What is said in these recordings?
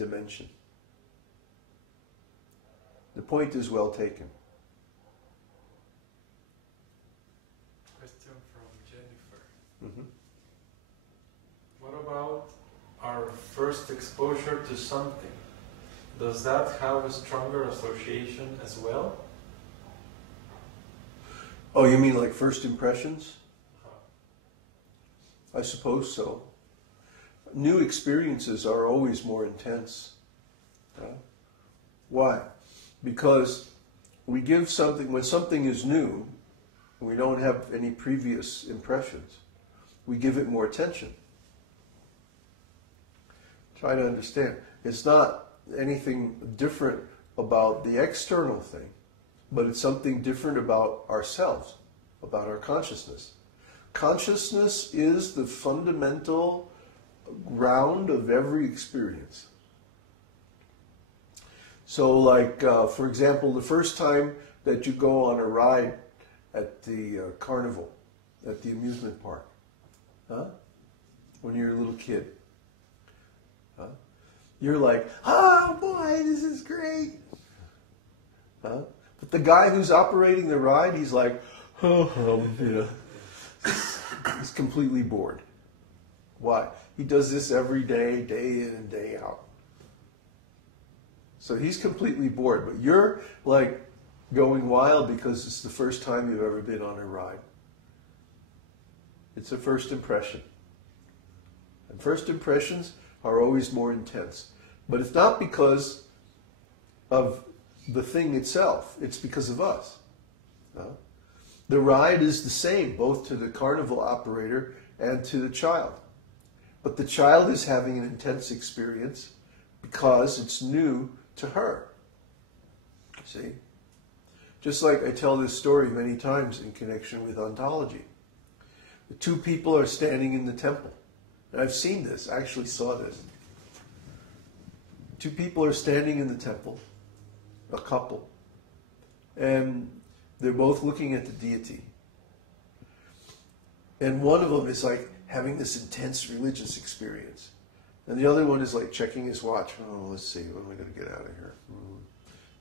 dimension. The point is well taken. Question from Jennifer. Mm-hmm. What about our first exposure to something? Does that have a stronger association as well? Oh, you mean like first impressions? I suppose so. New experiences are always more intense. Why? Because we give something, when something is new, we don't have any previous impressions, we give it more attention. Try to understand. It's not anything different about the external thing, but it's something different about ourselves, about our consciousness. Consciousness is the fundamental ground of every experience. So like, for example, the first time that you go on a ride at the carnival, at the amusement park, when you're a little kid, you're like, oh boy, this is great. But the guy who's operating the ride, he's like, he's completely bored. Why? He does this every day, day in and day out. So he's completely bored, but you're like going wild because it's the first time you've ever been on a ride. It's a first impression. And first impressions are always more intense. But it's not because of the thing itself, it's because of us. The ride is the same, both to the carnival operator and to the child. But the child is having an intense experience because it's new to her. See? Just like I tell this story many times in connection with ontology. The two people are standing in the temple. And I've seen this, I actually saw this. Two people are standing in the temple, a couple, and they're both looking at the deity. And one of them is like having this intense religious experience. And the other one is like checking his watch. Oh, let's see, when am I going to get out of here?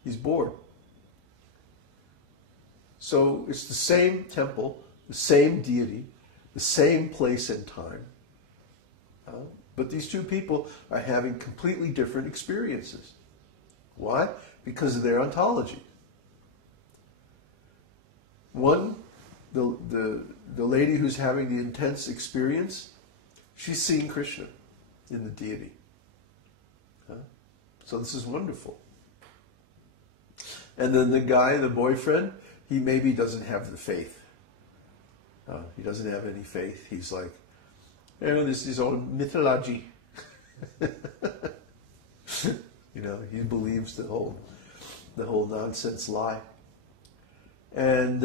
He's bored. So it's the same temple, the same deity, the same place and time. But these two people are having completely different experiences. Why? Because of their ontology. One, the lady who's having the intense experience, she's seeing Krishna in the deity. So this is wonderful. And then the guy, the boyfriend, he maybe doesn't have the faith. He doesn't have any faith. He's like, this is all mythology. He believes the whole nonsense lie. And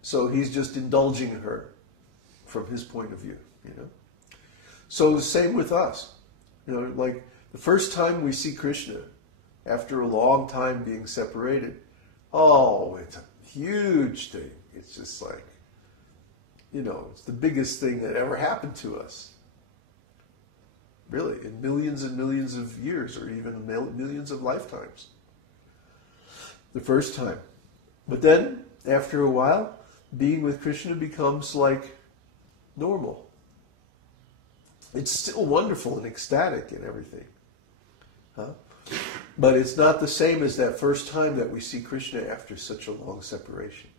so he's just indulging her from his point of view, So the same with us. Like the first time we see Krishna, after a long time being separated, it's a huge thing. It's just like, it's the biggest thing that ever happened to us. Really, in millions and millions of years, or even millions of lifetimes. The first time. But then, after a while, being with Krishna becomes like normal. It's still wonderful and ecstatic and everything. But it's not the same as that first time that we see Krishna after such a long separation.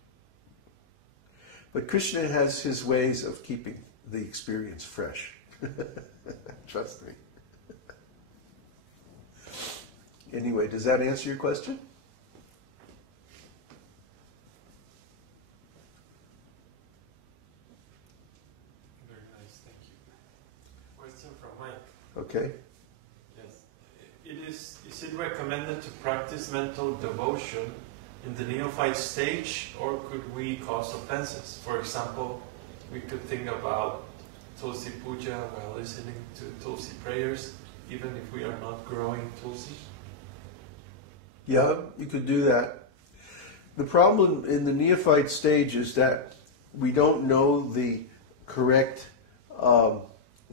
But Krishna has his ways of keeping the experience fresh. Trust me. Anyway, does that answer your question? Very nice, thank you. Question from Mike. Okay. Yes. Is it recommended to practice mental devotion in the neophyte stage, or could we cause offenses? For example, we could think about Tulsi Puja while listening to Tulsi prayers, even if we are not growing Tulsi? Yeah, you could do that. The problem in the neophyte stage is that we don't know the correct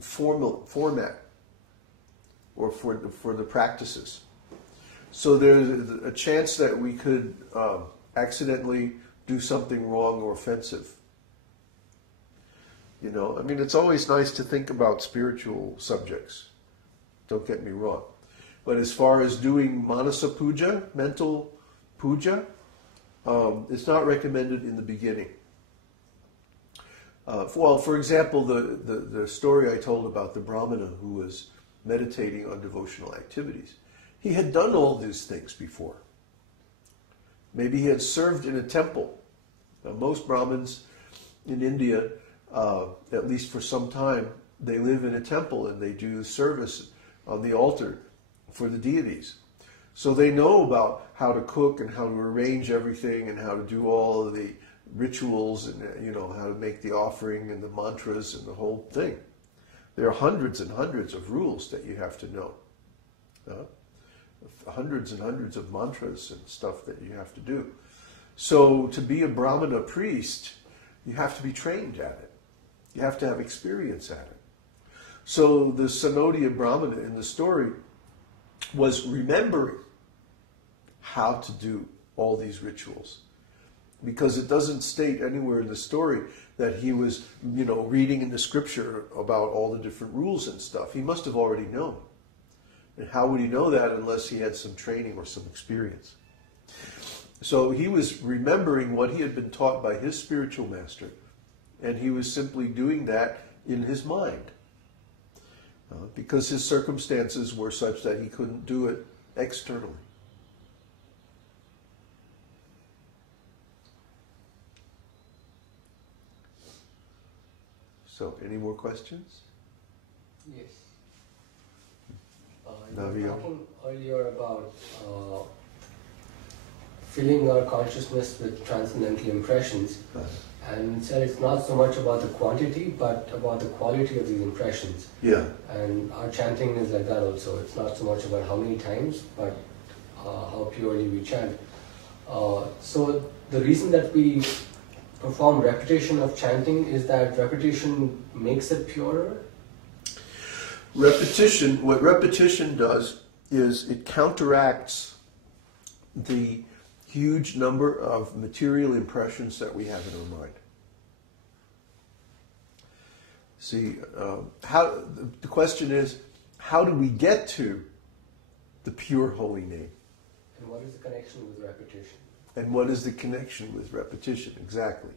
format. or for the practices. So there's a chance that we could accidentally do something wrong or offensive. You know, I mean, it's always nice to think about spiritual subjects. Don't get me wrong. But as far as doing manasa puja, mental puja, it's not recommended in the beginning. Well, for example, the story I told about the Brahmana who was meditating on devotional activities. He had done all these things before. Maybe he had served in a temple. Now, most Brahmins in India, at least for some time, they live in a temple and they do service on the altar for the deities. So they know about how to cook and how to arrange everything and how to do all of the rituals and, you know, how to make the offering and the mantras and the whole thing. There are hundreds and hundreds of rules that you have to know. Hundreds and hundreds of mantras and stuff that you have to do. So to be a Brahmana priest, you have to be trained at it. You have to have experience at it. So the Sanodiya Brahmana in the story was remembering how to do all these rituals. Because it doesn't state anywhere in the story that he was, you know, reading in the scripture about all the different rules and stuff. He must have already known. And how would he know that unless he had some training or some experience? So he was remembering what he had been taught by his spiritual master, and he was simply doing that in his mind. Because his circumstances were such that he couldn't do it externally. So, any more questions? Yes. You were talking earlier about filling our consciousness with transcendental impressions, and said it's not so much about the quantity, but about the quality of these impressions. Yeah. And our chanting is like that also. It's not so much about how many times, but how purely we chant. So the reason that we perform repetition of chanting is that repetition makes it purer? Repetition, what repetition does is it counteracts the huge number of material impressions that we have in our mind. See, the question is, how do we get to the pure holy name? And what is the connection with repetition? And what is the connection with repetition? Exactly.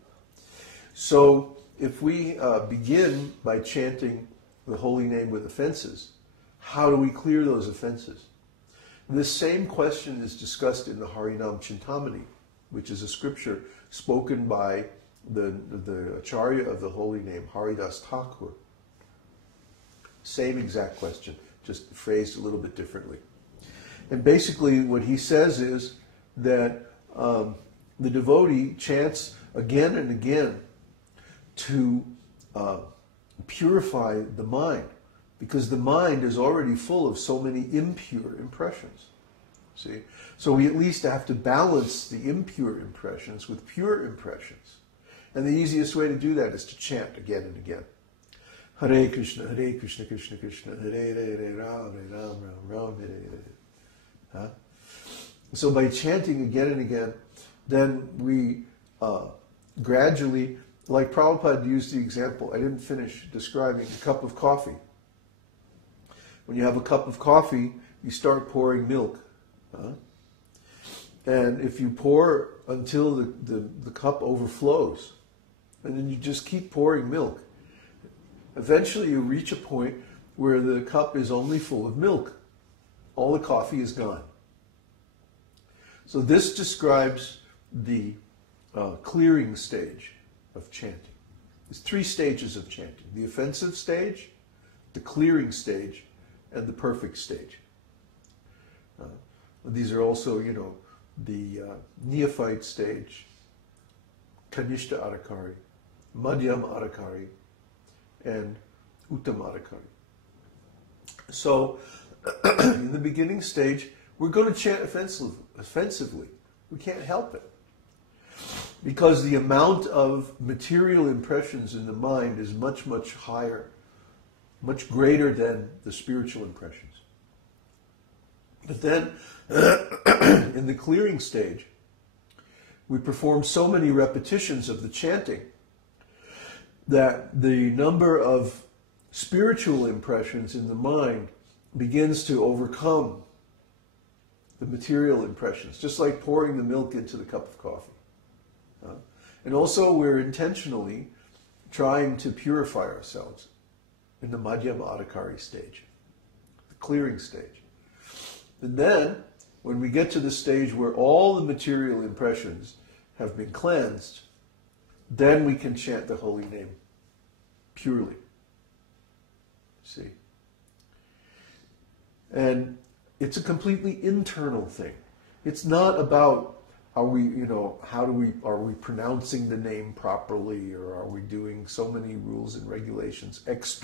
So, if we begin by chanting the holy name with offenses, how do we clear those offenses? This same question is discussed in the Harinam Chintamani, which is a scripture spoken by the Acharya of the holy name, Haridas Thakur. Same exact question, just phrased a little bit differently. And basically what he says is that the devotee chants again and again to purify the mind, because the mind is already full of so many impure impressions. See? So we at least have to balance the impure impressions with pure impressions. And the easiest way to do that is to chant again and again. Hare Krishna, Krishna Krishna, Hare Hare, Ram, Ram, Ram, Hare Hare. So by chanting again and again, then we gradually, like Prabhupada used the example, I didn't finish describing a cup of coffee. When you have a cup of coffee, you start pouring milk. And if you pour until the cup overflows, and then you just keep pouring milk, eventually you reach a point where the cup is only full of milk. All the coffee is gone. So this describes the clearing stage of chanting. There's 3 stages of chanting: the offensive stage, the clearing stage, and the perfect stage. These are also, the neophyte stage, kanishta adhikari, madhyam adhikari, and uttam adhikari. So, in the beginning stage, we're going to chant offensively. We can't help it. Because the amount of material impressions in the mind is much, much higher, much greater than the spiritual impressions. But then, in the clearing stage, we perform so many repetitions of the chanting that the number of spiritual impressions in the mind begins to overcome the material impressions, just like pouring the milk into the cup of coffee. And also we're intentionally trying to purify ourselves in the madhyama adhikari stage, the clearing stage. And then, when we get to the stage where all the material impressions have been cleansed, then we can chant the holy name purely. See? And it's a completely internal thing. It's not about are we pronouncing the name properly, or are we doing so many rules and regulations external